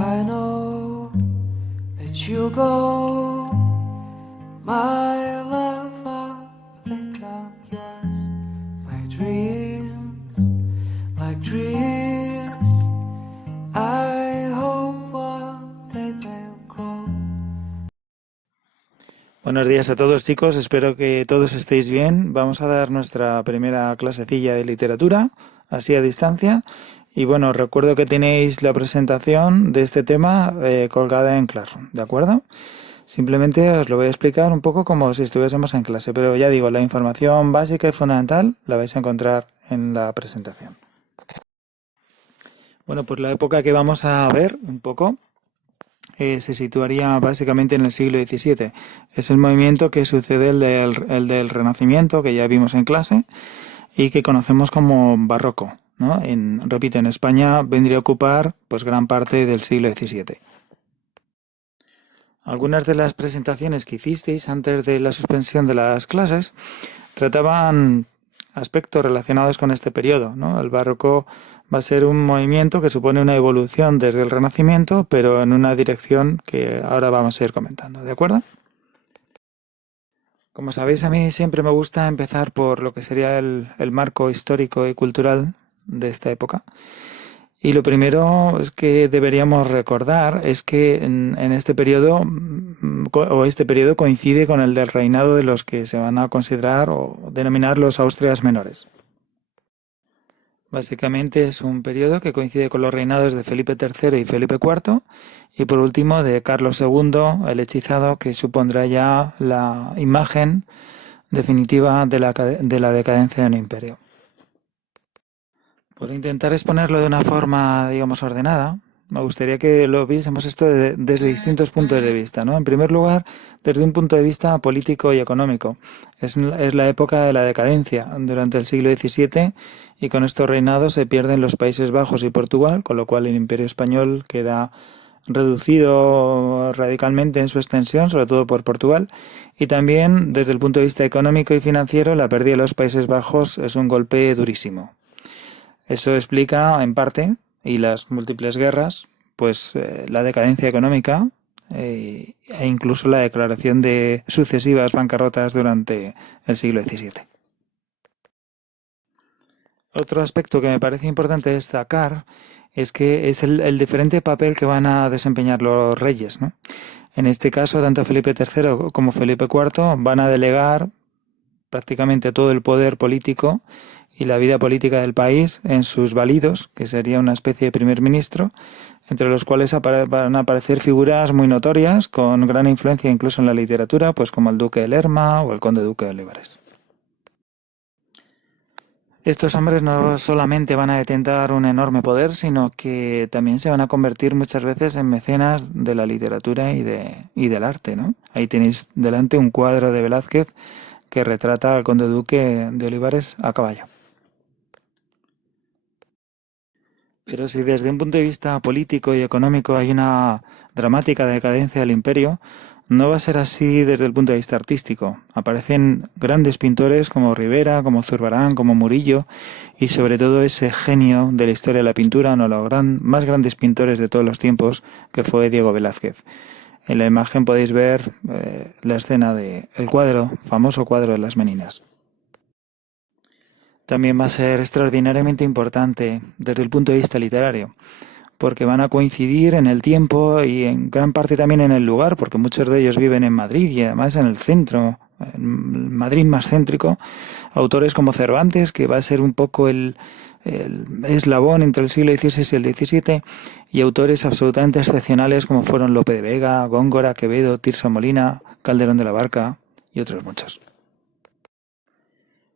I know that you'll go, my love, I'll think I'm yours. My dreams, like trees, I hope one day they'll grow. Buenos días a todos, chicos, espero que todos estéis bien. Vamos a dar nuestra primera clasecilla de literatura, así a distancia. Y bueno, recuerdo que tenéis la presentación de este tema colgada en Classroom, ¿de acuerdo? Simplemente os lo voy a explicar un poco como si estuviésemos en clase, pero ya digo, la información básica y fundamental la vais a encontrar en la presentación. Bueno, pues la época que vamos a ver un poco se situaría básicamente en el siglo XVII. Es el movimiento que sucede el del Renacimiento, que ya vimos en clase, y que conocemos como barroco, ¿no? Repito, en España vendría a ocupar pues gran parte del siglo XVII. Algunas de las presentaciones que hicisteis antes de la suspensión de las clases trataban aspectos relacionados con este periodo, ¿no? El barroco va a ser un movimiento que supone una evolución desde el Renacimiento, pero en una dirección que ahora vamos a ir comentando, ¿de acuerdo? Como sabéis, a mí siempre me gusta empezar por lo que sería el marco histórico y cultural de esta época. Y lo primero es que deberíamos recordar es que en este periodo, o este periodo coincide con el del reinado de los que se van a considerar o denominar los Austrias menores. Básicamente es un periodo que coincide con los reinados de Felipe III y Felipe IV y por último de Carlos II, el hechizado, que supondrá ya la imagen definitiva de la decadencia de un imperio. Por intentar exponerlo de una forma, digamos, ordenada, me gustaría que lo viésemos esto desde distintos puntos de vista, ¿no? En primer lugar, desde un punto de vista político y económico. Es la época de la decadencia durante el siglo XVII y con estos reinados se pierden los Países Bajos y Portugal, con lo cual el Imperio Español queda reducido radicalmente en su extensión, sobre todo por Portugal, y también desde el punto de vista económico y financiero la pérdida de los Países Bajos es un golpe durísimo. Eso explica, en parte, y las múltiples guerras, pues la decadencia económica e incluso la declaración de sucesivas bancarrotas durante el siglo XVII. Otro aspecto que me parece importante destacar es que es el diferente papel que van a desempeñar los reyes, ¿no? En este caso, tanto Felipe III como Felipe IV van a delegar prácticamente todo el poder político y la vida política del país en sus validos, que sería una especie de primer ministro, entre los cuales van a aparecer figuras muy notorias, con gran influencia incluso en la literatura, pues como el duque de Lerma o el conde duque de Olivares. Estos hombres no solamente van a detentar un enorme poder, sino que también se van a convertir muchas veces en mecenas de la literatura y del arte, ¿no? Ahí tenéis delante un cuadro de Velázquez que retrata al conde duque de Olivares a caballo. Pero si desde un punto de vista político y económico hay una dramática decadencia del imperio, no va a ser así desde el punto de vista artístico. Aparecen grandes pintores como Rivera, como Zurbarán, como Murillo y sobre todo ese genio de la historia de la pintura, uno de los más grandes pintores de todos los tiempos, que fue Diego Velázquez. En la imagen podéis ver la escena del cuadro, famoso cuadro de las Meninas. También va a ser extraordinariamente importante desde el punto de vista literario, porque van a coincidir en el tiempo y en gran parte también en el lugar, porque muchos de ellos viven en Madrid y además en el centro, en Madrid más céntrico, autores como Cervantes, que va a ser un poco el eslabón entre el siglo XVI y el XVII, y autores absolutamente excepcionales como fueron Lope de Vega, Góngora, Quevedo, Tirso Molina, Calderón de la Barca y otros muchos.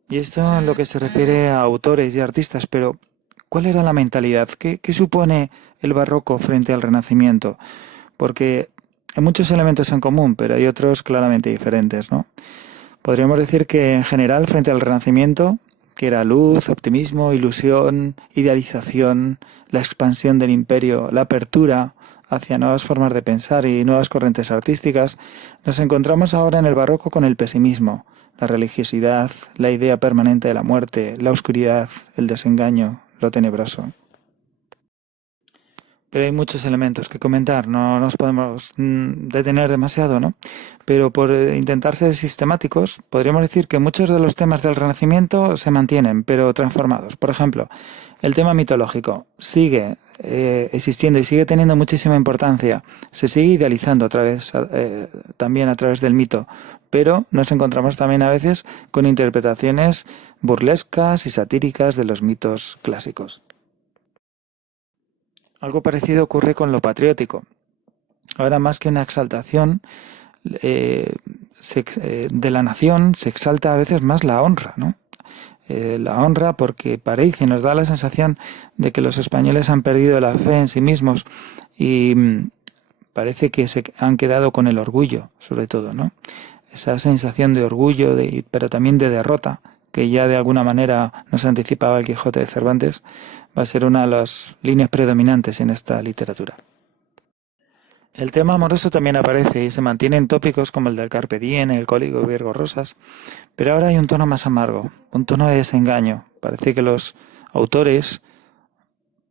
Y esto en lo que se refiere a autores y artistas, pero ¿cuál era la mentalidad? ¿Qué supone el barroco frente al Renacimiento? Porque hay muchos elementos en común, pero hay otros claramente diferentes, ¿no? Podríamos decir que en general frente al Renacimiento, que era luz, optimismo, ilusión, idealización, la expansión del imperio, la apertura hacia nuevas formas de pensar y nuevas corrientes artísticas, nos encontramos ahora en el barroco con el pesimismo, la religiosidad, la idea permanente de la muerte, la oscuridad, el desengaño, lo tenebroso. pero hay muchos elementos que comentar, no nos podemos detener demasiado, ¿no? Pero por intentar ser sistemáticos, podríamos decir que muchos de los temas del Renacimiento se mantienen, pero transformados. Por ejemplo, el tema mitológico sigue existiendo y sigue teniendo muchísima importancia. Se sigue idealizando también a través del mito, pero nos encontramos también a veces con interpretaciones burlescas y satíricas de los mitos clásicos. Algo parecido ocurre con lo patriótico. Ahora, más que una exaltación de la nación, se exalta a veces más la honra, ¿no? La honra, porque parece, nos da la sensación de que los españoles han perdido la fe en sí mismos y parece que se han quedado con el orgullo, sobre todo, ¿no? Esa sensación de orgullo, pero también de derrota, que ya de alguna manera nos anticipaba el Quijote de Cervantes, va a ser una de las líneas predominantes en esta literatura. El tema amoroso también aparece y se mantiene en tópicos como el del Carpe Diem, el Cólico y Virgo Rosas, pero ahora hay un tono más amargo, un tono de desengaño. Parece que los autores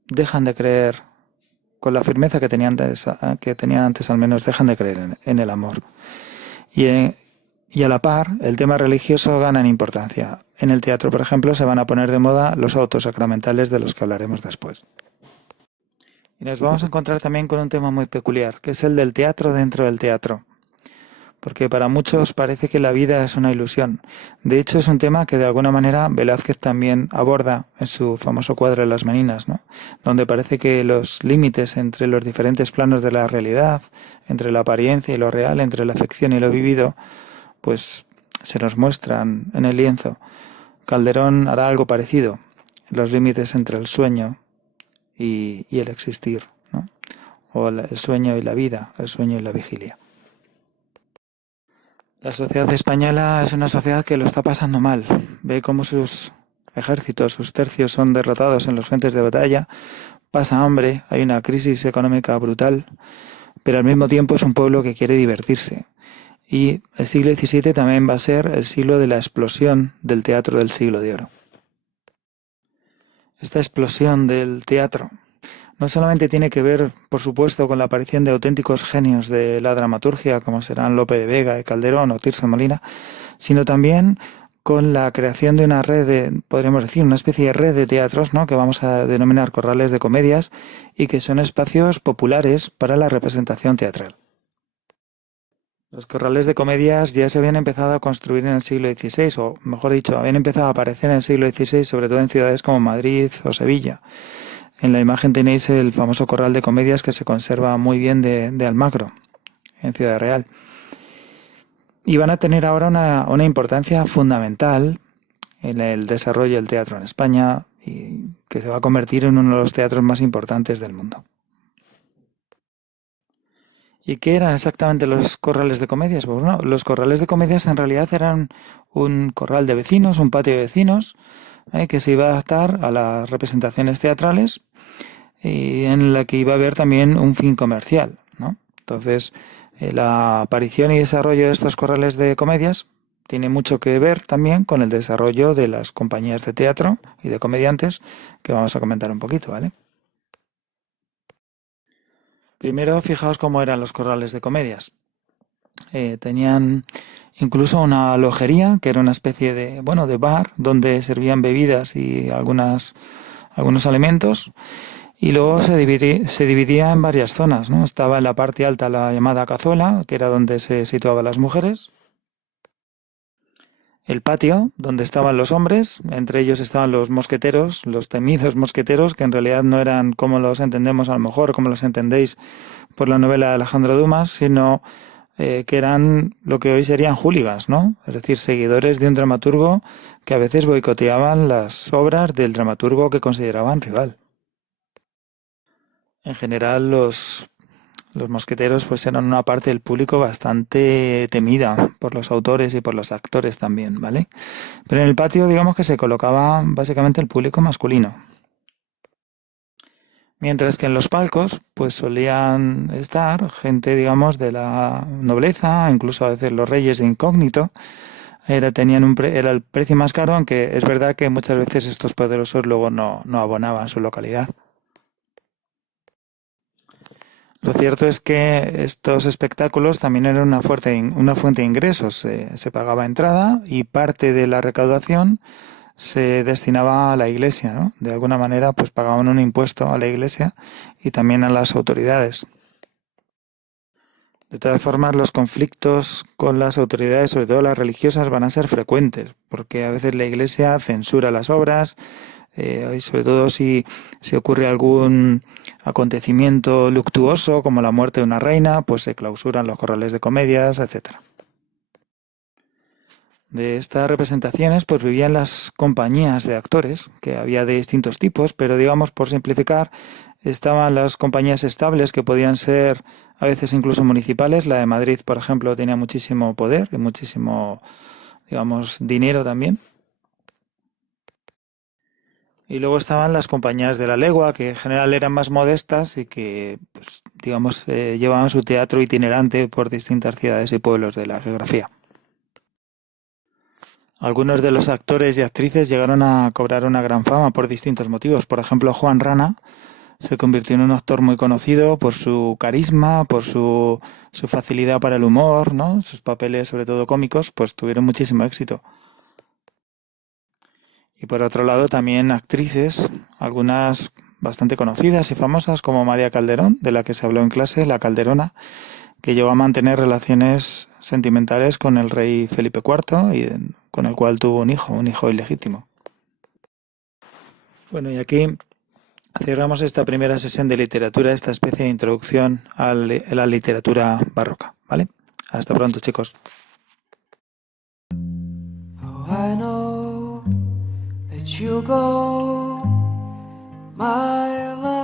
dejan de creer, con la firmeza que tenían antes al menos, dejan de creer en el amor. Y a la par, el tema religioso gana en importancia. En el teatro, por ejemplo, se van a poner de moda los autos sacramentales, de los que hablaremos después. Y nos vamos a encontrar también con un tema muy peculiar, que es el del teatro dentro del teatro. Porque para muchos parece que la vida es una ilusión. De hecho, es un tema que de alguna manera Velázquez también aborda en su famoso cuadro de Las Meninas, ¿no? Donde parece que los límites entre los diferentes planos de la realidad, entre la apariencia y lo real, entre la ficción y lo vivido, pues se nos muestran en el lienzo. Calderón hará algo parecido, los límites entre el sueño y el existir, ¿no? O el sueño y la vida, el sueño y la vigilia. La sociedad española es una sociedad que lo está pasando mal. Ve cómo sus ejércitos, sus tercios son derrotados en los frentes de batalla, pasa hambre, hay una crisis económica brutal, pero al mismo tiempo es un pueblo que quiere divertirse. Y el siglo XVII también va a ser el siglo de la explosión del teatro del Siglo de Oro. Esta explosión del teatro no solamente tiene que ver, por supuesto, con la aparición de auténticos genios de la dramaturgia, como serán Lope de Vega y Calderón o Tirso de Molina, sino también con la creación de una red podríamos decir, una especie de red de teatros, ¿no?, que vamos a denominar corrales de comedias y que son espacios populares para la representación teatral. Los corrales de comedias ya se habían empezado a construir en el siglo XVI, o mejor dicho, habían empezado a aparecer en el siglo XVI, sobre todo en ciudades como Madrid o Sevilla. En la imagen tenéis el famoso corral de comedias que se conserva muy bien de Almagro, en Ciudad Real. Y van a tener ahora una importancia fundamental en el desarrollo del teatro en España y que se va a convertir en uno de los teatros más importantes del mundo. ¿Y qué eran exactamente los corrales de comedias? Pues bueno, los corrales de comedias en realidad eran un corral de vecinos, un patio de vecinos, que se iba a adaptar a las representaciones teatrales y en la que iba a haber también un fin comercial, ¿no? Entonces, la aparición y desarrollo de estos corrales de comedias tiene mucho que ver también con el desarrollo de las compañías de teatro y de comediantes, que vamos a comentar un poquito, ¿vale? Primero, fijaos cómo eran los corrales de comedias. Tenían incluso una lojería, que era una especie de bar, donde servían bebidas y algunos alimentos, y luego se dividía en varias zonas, ¿no? Estaba en la parte alta la llamada cazuela, que era donde se situaban las mujeres, el patio, donde estaban los hombres, entre ellos estaban los mosqueteros, los temidos mosqueteros, que en realidad no eran como los entendemos a lo mejor, como los entendéis por la novela de Alejandro Dumas, sino que eran lo que hoy serían hooligans, ¿no? Es decir, seguidores de un dramaturgo que a veces boicoteaban las obras del dramaturgo que consideraban rival. En general, los mosqueteros pues eran una parte del público bastante temida por los autores y por los actores también, ¿vale? Pero en el patio, digamos que se colocaba básicamente el público masculino. Mientras que en los palcos pues solían estar gente, digamos, de la nobleza, incluso a veces los reyes de incógnito. Era el precio más caro, aunque es verdad que muchas veces estos poderosos luego no abonaban su localidad. Lo cierto es que estos espectáculos también eran una fuente de ingresos. Se pagaba entrada y parte de la recaudación se destinaba a la iglesia, ¿no? De alguna manera, pues pagaban un impuesto a la iglesia y también a las autoridades. De todas formas, los conflictos con las autoridades, sobre todo las religiosas, van a ser frecuentes, porque a veces la iglesia censura las obras, y sobre todo si ocurre algún acontecimiento luctuoso, como la muerte de una reina, pues se clausuran los corrales de comedias, etcétera. De estas representaciones pues vivían las compañías de actores, que había de distintos tipos, pero digamos por simplificar, estaban las compañías estables que podían ser a veces incluso municipales. La de Madrid, por ejemplo, tenía muchísimo poder y muchísimo, digamos, dinero también. Y luego estaban las compañías de la legua, que en general eran más modestas y que, pues, digamos, llevaban su teatro itinerante por distintas ciudades y pueblos de la geografía. Algunos de los actores y actrices llegaron a cobrar una gran fama por distintos motivos. Por ejemplo, Juan Rana se convirtió en un actor muy conocido por su carisma, por su facilidad para el humor, ¿no? Sus papeles, sobre todo cómicos, pues tuvieron muchísimo éxito. Y por otro lado, también actrices, algunas bastante conocidas y famosas, como María Calderón, de la que se habló en clase, la Calderona, que llegó a mantener relaciones sentimentales con el rey Felipe IV y con el cual tuvo un hijo ilegítimo. Bueno, y aquí cerramos esta primera sesión de literatura, esta especie de introducción a la literatura barroca, ¿vale? Hasta pronto, chicos. Oh, I know that you'll go, my love.